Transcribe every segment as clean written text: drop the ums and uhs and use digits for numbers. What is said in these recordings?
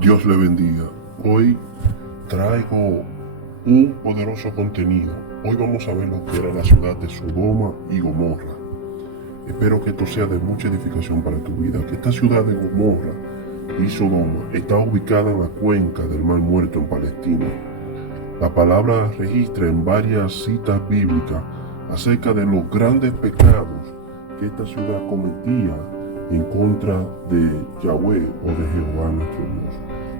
Dios le bendiga. Hoy traigo un poderoso contenido. Hoy vamos a ver lo que era la ciudad de Sodoma y Gomorra. Espero que esto sea de mucha edificación para tu vida. Que esta ciudad de Gomorra y Sodoma está ubicada en la cuenca del Mar Muerto en Palestina. La palabra registra en varias citas bíblicas acerca de los grandes pecados que esta ciudad cometía en contra de Yahweh o de Jehová nuestro Dios.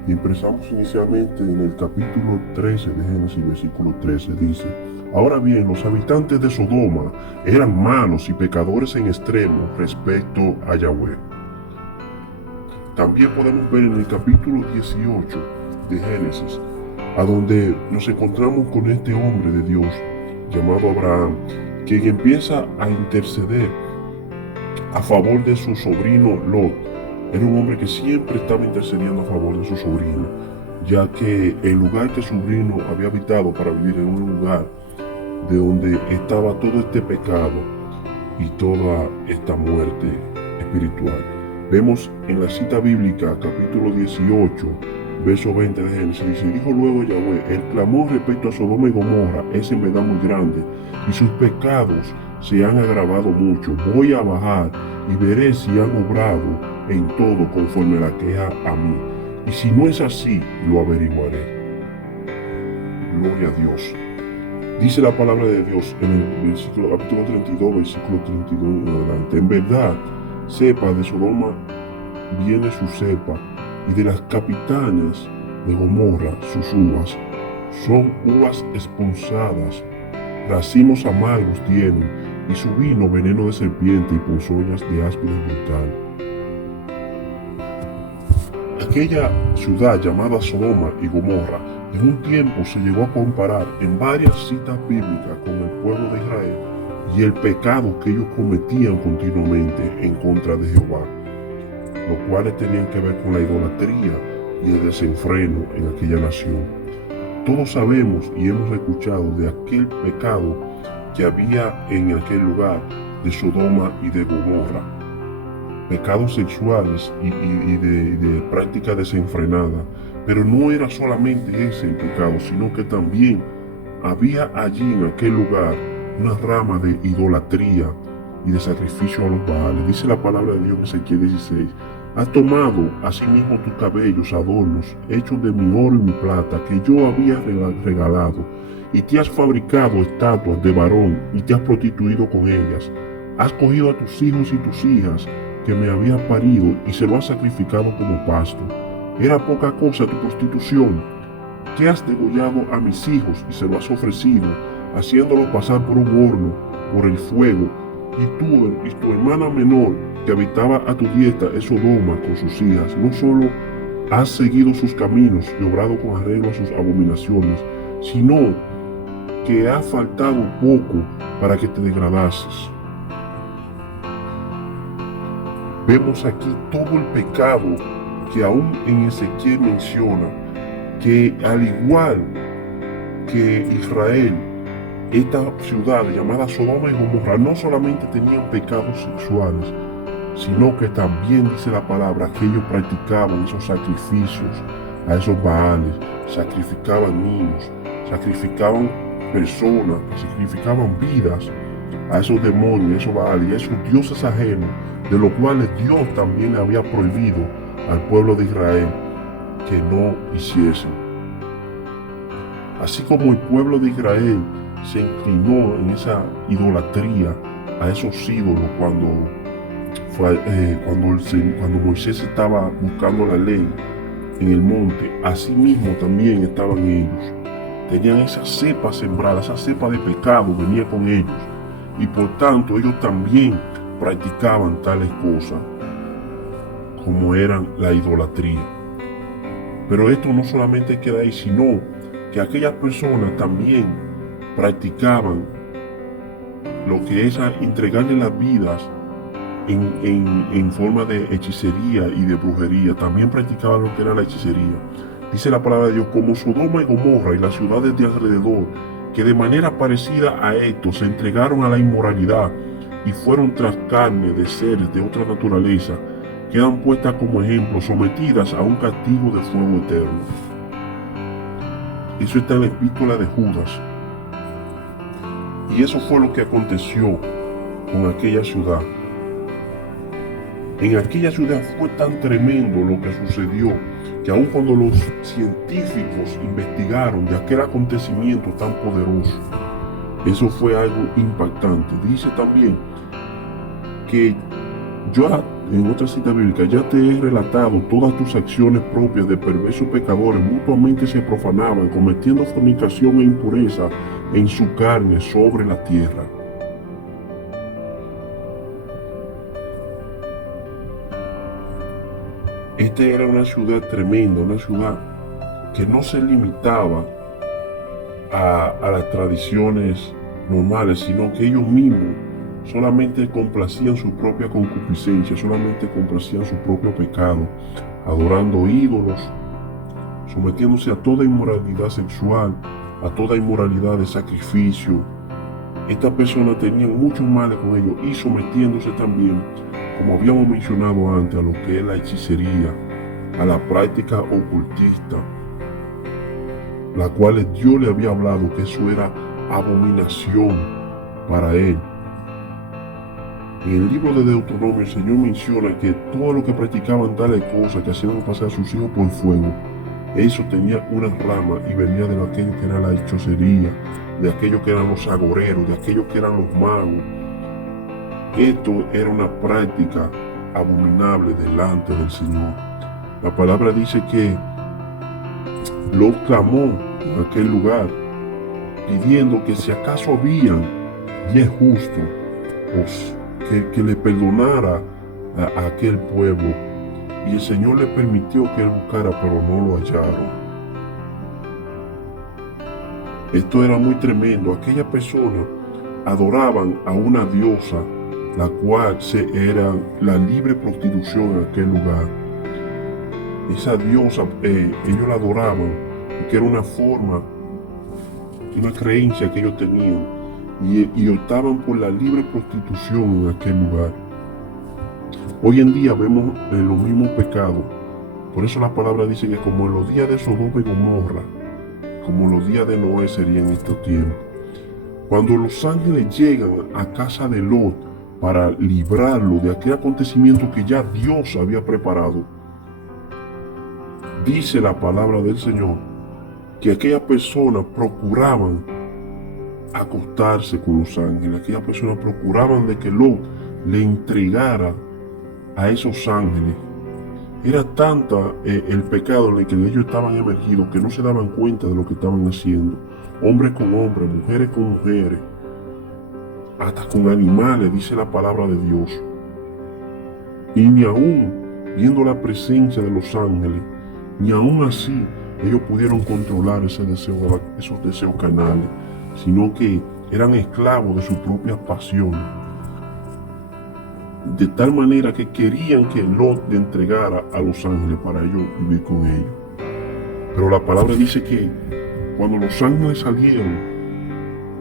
Y empezamos inicialmente en el capítulo 13 de Génesis, versículo 13, dice: Ahora bien, los habitantes de Sodoma eran malos y pecadores en extremo respecto a Yahweh. También podemos ver en el capítulo 18 de Génesis, a donde nos encontramos con este hombre de Dios llamado Abraham, quien empieza a interceder a favor de su sobrino Lot. Era un hombre que siempre estaba intercediendo a favor de su sobrino, ya que el lugar que su sobrino había habitado para vivir en un lugar de donde estaba todo este pecado y toda esta muerte espiritual. Vemos en la cita bíblica, capítulo 18, verso 20 de Génesis, dice: dijo luego Yahweh, el clamor respecto a Sodoma y Gomorra es en verdad muy grande, y sus pecados se han agravado mucho. Voy a bajar y veré si han obrado en todo conforme a la queja a mí, y si no es así, lo averiguaré. Gloria a Dios. Dice la palabra de Dios en el versículo, capítulo 32, versículo 32 en adelante: en verdad, cepa de Sodoma viene su cepa, y de las capitanas de Gomorra sus uvas. Son uvas esponjadas, racimos amargos tienen, y su vino veneno de serpiente y ponzoñas de áspide brutal. Aquella ciudad llamada Sodoma y Gomorra en un tiempo se llegó a comparar en varias citas bíblicas con el pueblo de Israel y el pecado que ellos cometían continuamente en contra de Jehová, los cuales tenían que ver con la idolatría y el desenfreno en aquella nación. Todos sabemos y hemos escuchado de aquel pecado que había en aquel lugar de Sodoma y de Gomorra, pecados sexuales y de práctica desenfrenada. Pero no era solamente ese el pecado, sino que también había allí en aquel lugar una rama de idolatría y de sacrificio a los Baales. Dice la palabra de Dios en Ezequiel 16: has tomado asimismo tus cabellos, adornos, hechos de mi oro y mi plata, que yo había regalado, y te has fabricado estatuas de varón, y te has prostituido con ellas. Has cogido a tus hijos y tus hijas, que me habías parido, y se lo has sacrificado como pasto. Era poca cosa tu prostitución, que has degollado a mis hijos, y se lo has ofrecido, haciéndolo pasar por un horno, por el fuego. Y tu hermana menor, que habitaba a tu dieta, es Sodoma con sus hijas. No solo has seguido sus caminos y obrado con arreglo a sus abominaciones, sino que ha faltado poco para que te degradases. Vemos aquí todo el pecado que aún en Ezequiel menciona, que al igual que Israel, esta ciudad llamada Sodoma y Gomorra no solamente tenían pecados sexuales, sino que también dice la palabra que ellos practicaban esos sacrificios a esos Baales, sacrificaban niños, sacrificaban personas, sacrificaban vidas a esos demonios, a esos Baales, a esos dioses ajenos, de los cuales Dios también le había prohibido al pueblo de Israel que no hiciesen. Así como el pueblo de Israel se inclinó en esa idolatría a esos ídolos cuando Moisés estaba buscando la ley en el monte, así mismo también estaban ellos. Tenían esa cepa sembrada, esa cepa de pecado venía con ellos, y por tanto ellos también practicaban tales cosas como eran la idolatría. Pero esto no solamente queda ahí, sino que aquellas personas también practicaban lo que es entregarle las vidas en forma de hechicería y de brujería. También practicaban lo que era la hechicería. Dice la palabra de Dios: como Sodoma y Gomorra y las ciudades de alrededor, que de manera parecida a esto se entregaron a la inmoralidad y fueron tras carne de seres de otra naturaleza, quedan puestas como ejemplo, sometidas a un castigo de fuego eterno. Eso está en la epístola de Judas. Y eso fue lo que aconteció con aquella ciudad. En aquella ciudad fue tan tremendo lo que sucedió que aun cuando los científicos investigaron de aquel acontecimiento tan poderoso, eso fue algo impactante. Dice también que yo en otra cita bíblica ya te he relatado todas tus acciones propias de perversos pecadores, mutuamente se profanaban, cometiendo fornicación e impureza en su carne sobre la tierra. Esta era una ciudad tremenda, una ciudad que no se limitaba a las tradiciones normales, sino que ellos mismos solamente complacían su propia concupiscencia, solamente complacían su propio pecado, adorando ídolos, sometiéndose a toda inmoralidad sexual, a toda inmoralidad de sacrificio. Estas personas tenían muchos males con ellos y sometiéndose también, como habíamos mencionado antes, a lo que es la hechicería, a la práctica ocultista, la cual Dios le había hablado que eso era abominación para él. En el libro de Deuteronomio el Señor menciona que todo lo que practicaban tales cosas, que hacían pasar a sus hijos por fuego, eso tenía una rama y venía de aquello que era la hechicería, de aquello que eran los agoreros, de aquello que eran los magos. Esto era una práctica abominable delante del Señor. La palabra dice que Lot clamó en aquel lugar, pidiendo que si acaso habían 10 justos, que le perdonara a aquel pueblo. Y el Señor le permitió que él buscara, pero no lo hallaron. Esto era muy tremendo. Aquellas personas adoraban a una diosa, la cual era la libre prostitución en aquel lugar. Esa diosa, ellos la adoraban, porque era una forma, una creencia que ellos tenían, y optaban por la libre prostitución en aquel lugar. Hoy en día vemos los mismos pecados. Por eso la palabra dice que como en los días de Sodoma y Gomorra, como los días de Noé serían estos tiempos. Cuando los ángeles llegan a casa de Lot para librarlo de aquel acontecimiento que ya Dios había preparado, dice la palabra del Señor que aquellas personas procuraban acostarse con los ángeles, aquellas personas procuraban de que Lot le entregara a esos ángeles. Era tanta el pecado en el que ellos estaban emergidos que no se daban cuenta de lo que estaban haciendo. Hombres con hombres, mujeres con mujeres, hasta con animales, dice la palabra de Dios. Y ni aún viendo la presencia de los ángeles, ni aún así ellos pudieron controlar esos deseos carnales, sino que eran esclavos de sus propias pasiones. De tal manera que querían que Lot le entregara a los ángeles para ellos vivir con ellos. Pero la palabra dice que cuando los ángeles salieron,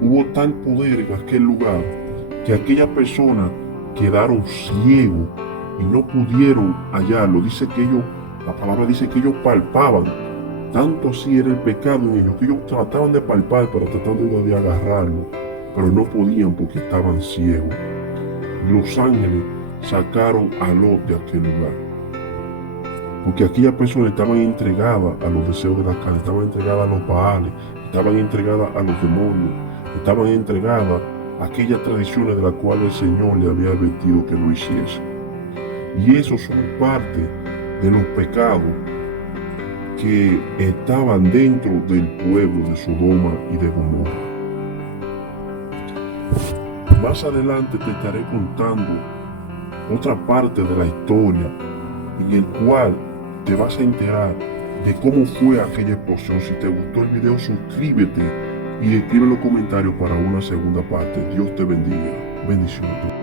hubo tal poder en aquel lugar que aquellas personas quedaron ciegos y no pudieron hallarlo. Dice que la palabra dice que ellos palpaban, tanto así era el pecado en ellos, que ellos trataban de palpar para tratar de agarrarlo, pero no podían porque estaban ciegos. Los ángeles sacaron a Lot de aquel lugar, porque aquellas personas estaban entregadas a los deseos de la carne, estaban entregadas a los baales, estaban entregadas a los demonios, estaban entregadas a aquellas tradiciones de las cuales el Señor le había advertido que no hiciese. Y esos son parte de los pecados que estaban dentro del pueblo de Sodoma y de Gomorra. Más adelante te estaré contando otra parte de la historia en el cual te vas a enterar de cómo fue aquella explosión. Si te gustó el video, suscríbete y escribe en los comentarios para una segunda parte. Dios te bendiga. Bendiciones.